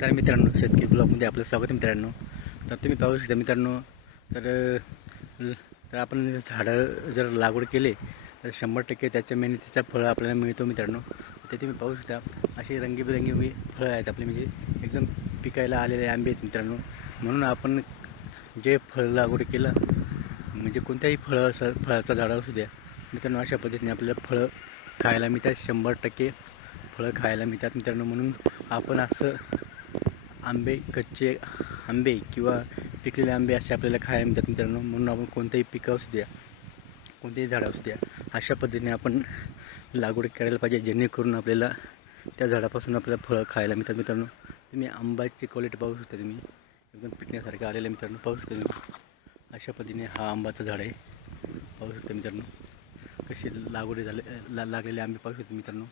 नमस्कार मित्रांनो, शेतकरी ब्लॉगमध्ये आपलं स्वागत आहे मित्रांनो. तर तुम्ही पाहू शकता मित्रांनो, तर तर आपण झाडं जर लागवड केले तर 100% त्याच्या मेहनतीचा फळ आपल्याला मिळतो मित्रांनो. ते तुम्ही पाहू शकता, असे रंगीबेरंगी फळं आहेत आपले, म्हणजे एकदम पिकायला आलेले आंबे आहेत मित्रांनो. म्हणून आपण जे फळ लागवड केलं, म्हणजे कोणत्याही फळाचं झाड असू द्या मित्रांनो, अशा पद्धतीने आपल्याला फळं खायला मिळतात. 100% फळं खायला मिळतात मित्रांनो. म्हणून आपण असं आंबे, कच्चे आंबे किंवा पिकलेले आंबे असे आपल्याला खायला मिळतात मित्रांनो. म्हणून आपण कोणतेही पिकं असू द्या, कोणतेही झाडं असू द्या, अशा पद्धतीने आपण लागवड करायला पाहिजे, जेणेकरून आपल्याला त्या झाडापासून आपल्याला फळं खायला मिळतात मित्रांनो. तुम्ही आंब्याची क्वालिटी पाहू शकता, तुम्ही एकदम पिकण्यासारखं आलेलं मित्रांनो. पाहू शकता तुम्ही, अशा पद्धतीने हा आंबाचं झाड आहे. पाहू शकता मित्रांनो, कसे लागवडी लागलेले आंबे पाहू शकता मित्रांनो.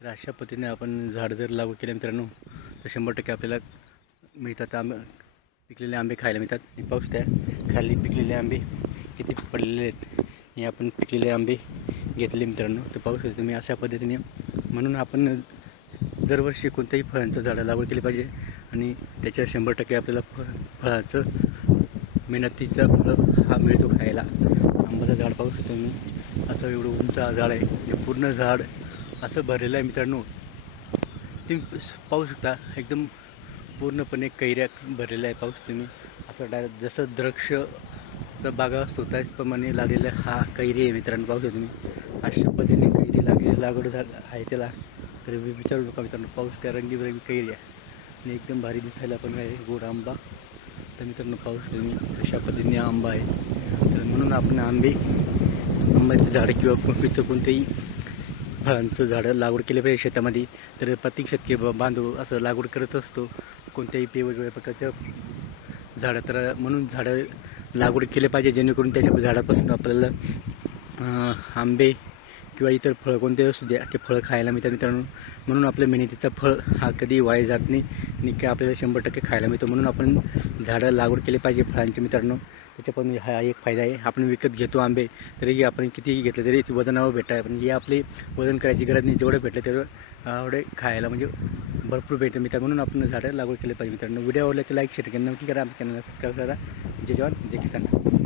तर अशा पद्धतीने आपण झाड जर लागवड केले मित्रांनो, तर 100% आपल्याला मिळतात. पिकलेले आंबे खायला मिळतात. हे पाहू शकता, खाली पिकलेले आंबे किती पडलेले आहेत. हे आपण पिकलेले आंबे घेतले मित्रांनो. तर पाहू शकता तुम्ही, अशा पद्धतीने. म्हणून आपण दरवर्षी कोणत्याही फळांचं झाडं लागवड केली पाहिजे आणि त्याच्या 100% आपल्याला फळाचं मेहनतीचा फळ हा मिळतो खायला. आंब्याचं झाड पाहू शकतो तुम्ही, असं एवढं उंच झाड आहे. हे पूर्ण झाड असं भरलेलं आहे मित्रांनो. तुम्ही पाहू शकता, एकदम पूर्णपणे कैऱ्या भरलेल्या आहे. पाहू शकता तुम्ही, असं डायरेक्ट जसं द्राक्षाचा बागा असतो त्याचप्रमाणे लागलेला हा कैरी आहे मित्रांनो. पाहू शकता तुम्ही, अशा पद्धतीने कैरी लागवड आहे त्याला. तर विचारू नका मित्रांनो. पाहू शकता, रंगीबेरंगी कैरी आहे आणि एकदम भारी दिसायला पण आहे, गोड आंबा. तर मित्रांनो पाहू शकता तुम्ही, अशा पद्धतीने आंबा आहे. तर म्हणून आपण आंब्याचे झाडं किंवा कोणतेही फळांचं झाडं लागवड केले पाहिजे शेतामध्ये. तर प्रत्येक शेतकरी बांधव असं लागवड करत असतो, कोणत्याही वेगवेगळ्या प्रकारच्या झाडं. तर म्हणून झाडं लागवड केले पाहिजे, जेणेकरून त्याच्या झाडापासून आपल्याला आंबे किंवा इतर फळं कोणते असू द्या, ते फळं खायला मिळतात मित्रांनो. म्हणून आपल्या मेहनतीचा फळ हा कधी वाया जात नाही आणि काय आपल्याला 100% खायला मिळतो. म्हणून आपण झाडं लागवड केली पाहिजे फळांचे मित्रांनो. त्याच्यापासून हा एक फायदा आहे. आपण विकत घेतो आंबे, तरी आपण कितीही घेतलं तरी वजनावर भेटत आहे, पण हे आपले वजन करायची गरज नाही. जेवढं भेटलं तेवढं एवढे खायला म्हणजे भरपूर भेटतं मित्रांनो. म्हणून आपण झाडं लागवड केली पाहिजे मित्रांनो. व्हिडिओ आवडले तर लाईक शेअर करा, नक्की करा. आमच्या चॅनलला सबस्क्राईब करा. जय जवान जय किसान.